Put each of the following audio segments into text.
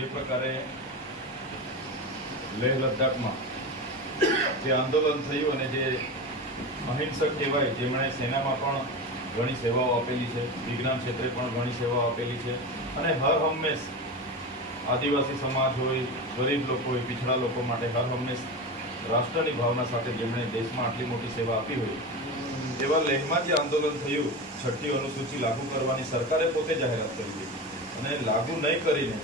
જે પ્રકારે લેહ લદ્દાખમાં જે આંદોલન થયું અને જે અહિંસક કહેવાય જેમણે સેનામાં પણ ઘણી સેવાઓ આપેલી છે વિજ્ઞાન ક્ષેત્રે પણ ઘણી સેવાઓ આપેલી છે અને હર હંમેશ આદિવાસી સમાજ હોય ગરીબ લોકો હોય પીછડા લોકો માટે હર હંમેશ રાષ્ટ્રની ભાવના સાથે જેમણે દેશમાં આટલી મોટી સેવા આપી હોય એવા લેહમાં જે આંદોલન થયું છઠ્ઠી અનુસૂચિ લાગુ કરવાની સરકારે પોતે જાહેરાત કરી હતી અને લાગુ નહીં કરીને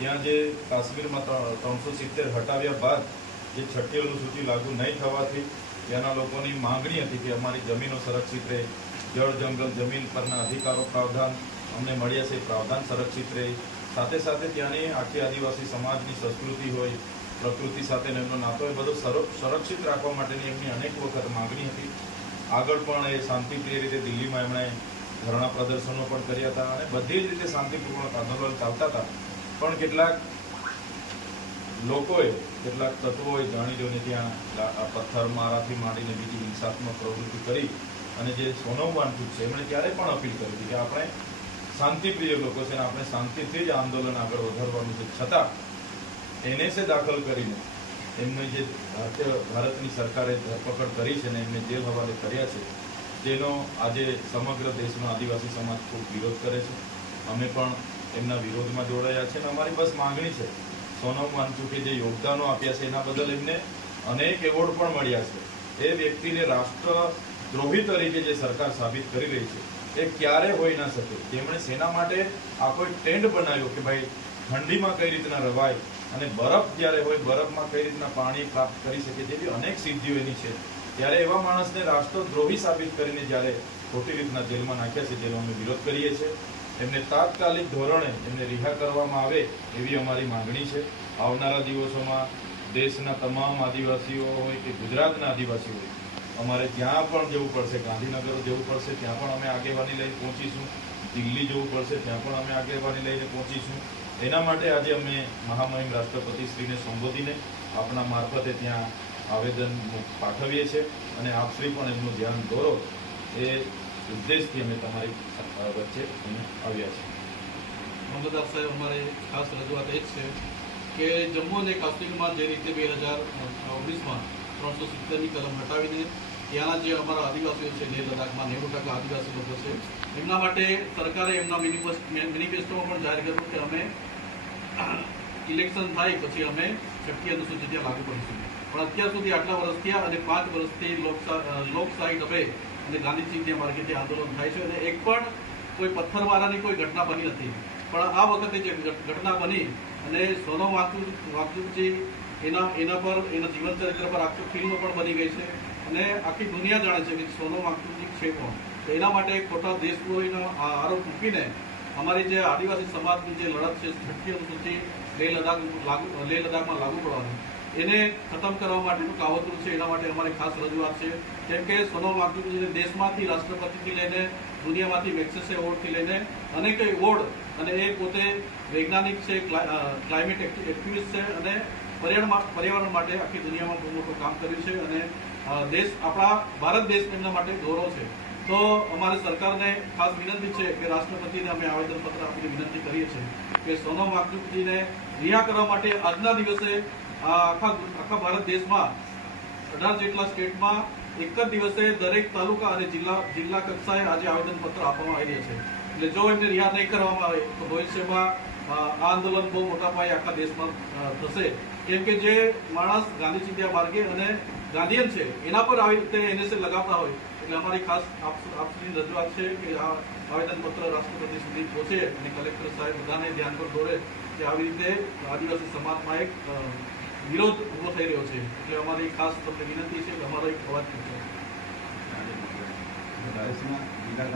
જ્યાં જે કાશ્મીરમાં ત્રણસો સિત્તેર હટાવ્યા બાદ જે છઠ્ઠી અનુસૂચિ લાગુ નહીં થવાથી ત્યાંના લોકોની માંગણી હતી કે અમારી જમીનો સંરક્ષિત રહે જળ જંગલ જમીન પરના અધિકારો પ્રાવધાન અમને મળ્યા છે પ્રાવધાન સંરક્ષિત રહે સાથે સાથે ત્યાંની આખી આદિવાસી સમાજની સંસ્કૃતિ હોય પ્રકૃતિ સાથે એમનો નાતો એ બધો સંરક્ષિત રાખવા માટેની એમની અનેક વખત માગણી હતી આગળ પણ એ શાંતિપ્રિય રીતે દિલ્હીમાં એમણે ધરણા પ્રદર્શનો પણ કર્યા હતા અને બધી જ રીતે શાંતિપૂર્ણ આંદોલન ચાલતા હતા પણ કેટલાક લોકોએ કેટલાક તત્વોએ જાણી જોઈને ત્યાં પથ્થર મારાથી માંડીને બીજી હિંસાત્મક પ્રવૃત્તિ કરી અને જે સોનમ વાનપુટ છે એમણે ત્યારે પણ અપીલ કરી હતી કે આપણે શાંતિપ્રિય લોકો છે અને આપણે શાંતિથી જ આંદોલન આગળ વધારવાનું છે છતાં એનએસએ દાખલ કરીને એમને જે ભારતીય ભારતની સરકારે ધરપકડ કરી છે ને એમને જેલ હવાલે કર્યા છે જેનો આજે સમગ્ર દેશમાં આદિવાસી સમાજ ખૂબ વિરોધ કરે છે અમે પણ એમના વિરોધમાં જોડાયા છે અને અમારી બસ માંગણી છે સોનમ વાનચુકે જે યોગદાનો આપ્યા છે એના બદલ એમને અનેક એવોર્ડ પણ મળ્યા છે એ વ્યક્તિને રાષ્ટ્રદ્રોહી તરીકે જે સરકાર સાબિત કરી રહી છે એ ક્યારે હોઈ ના શકે જેમણે સેના માટે આ કોઈ ટ્રેન્ડ બનાવ્યો કે ભાઈ ઠંડીમાં કઈ રીતના રવાય અને બરફ જ્યારે હોય બરફમાં કઈ રીતના પાણી પ્રાપ્ત કરી શકે તેવી અનેક સિદ્ધિઓ એની છે ત્યારે એવા માણસને રાષ્ટ્રદ્રોહી સાબિત કરીને જ્યારે ખોટી રીતના જેલમાં નાખ્યા છે જેનો અમે વિરોધ કરીએ છીએ એમને તાત્કાલિક ધોરણે એમને રિહા કરવામાં આવે એવી અમારી માંગણી છે આવનારા દિવસોમાં દેશના તમામ આદિવાસીઓ હોય કે ગુજરાતના આદિવાસીઓ હોય અમારે ત્યાં પણ જવું પડશે ગાંધીનગર જવું પડશે ત્યાં પણ અમે આગેવાની લઈને પહોંચીશું દિલ્હી જવું પડશે ત્યાં પણ અમે આગેવાની લઈને પહોંચીશું એના માટે આજે અમે મહામહિમ રાષ્ટ્રપતિશ્રીને સંબોધીને આપના મારફતે ત્યાં આવેદન પાઠવીએ છીએ અને આપશ્રી પણ એમનું ધ્યાન દોરો એ ઉદ્દેશથી અમે તમારી વચ્ચે અમે આવ્યા છીએ મામલતદાર સાહેબ અમારે ખાસ રજૂઆત એ જ છે કે જમ્મુ અને કાશ્મીરમાં જે રીતે બે હજાર ઓગણીસમાં ત્રણસો સિત્તેરની કલમ હટાવીને ત્યાંના જે અમારા આદિવાસીઓ છે લેહ લદ્દાખમાં નેવું ટકા આદિવાસી લોકો છે એમના માટે સરકારે એમના મેનિફેસ્ટોમાં પણ જાહેર કર્યું કે અમે ઇલેક્શન થાય પછી અમે શક્તિ અનુસૂચિત લાગુ કરીશું પણ અત્યાર સુધી આટલા વર્ષ થયા અને પાંચ વર્ષથી લોકશાહી ઢબે અને ગાંધીજી ત્યાં આંદોલન થાય છે અને એક પણ કોઈ પથ્થરવાળાની કોઈ ઘટના બની નથી પણ આ વખતે જે ઘટના બની અને સોનો વાકુજી એના એના પર એના જીવન ચરિત્ર પર આખી ફિલ્મ પણ બની ગઈ છે અને આખી દુનિયા જાણે છે કે સોનો વાકુજી છે કોણ એના માટે ખોટા દેશદ્રોહીનો આરોપ મૂકીને અમારી જે આદિવાસી સમાજની જે લડત છે છઠ્ઠી અનુસૂચિ લેહ લદાખ લાગુ લેહ લદાખમાં લાગુ પડવાની એને ખતમ કરવા માટેનું કાવતરું છે એના માટે અમારી ખાસ રજૂઆત છે કેમ કે સોનમ આકૃતિ દેશમાંથી રાષ્ટ્રપતિથી લઈને દુનિયામાંથી મેક્સેસે એવોર્ડથી લઈને અનેક એવોર્ડ અને એ પોતે વૈજ્ઞાનિક છે ક્લાઇમેટ એક્ટિવિસ્ટ છે અને પર્યાવરણ પર્યાવરણ માટે આખી દુનિયામાં બહુ મોટું કામ કર્યું છે અને દેશ આપણા ભારત દેશ એમના માટે ગૌરવ છે તો અમારી સરકારને ખાસ વિનંતી છે કે રાષ્ટ્રપતિને અમે આવેદનપત્ર આપીને વિનંતી કરીએ છીએ કે સોનમ વાકજુકજીને રિહા કરવા માટે આજના દિવસે આખા આખા ભારત દેશમાં અઢાર જેટલા સ્ટેટમાં એક જ દિવસે દરેક તાલુકા અને જિલ્લા જિલ્લા કક્ષાએ આજે આવેદનપત્ર આપવામાં આવી રહ્યા છે એટલે જો એમને રિહાર નહીં કરવામાં આવે તો ભવિષ્યમાં આ આંદોલન બહુ મોટા પાયે આખા દેશમાં થશે કેમ કે જે માણસ ગાંધી ચિંતા માર્ગે અને ગાંધીયન છે એના પર આવી રીતે એનએસએ લગાવતા હોય એટલે અમારી ખાસ આપની રજૂઆત છે કે આ આવેદનપત્ર રાષ્ટ્રપતિ સુધી પહોંચે અને કલેક્ટર સાહેબ બધાને ધ્યાન પર દોરે કે આવી રીતે આદિવાસી સમાજમાં એક વિરોધ ઉભો થઈ રહ્યો છે એટલે અમારી ખાસ તમને વિનંતી છે કે અમારો એક અવાજ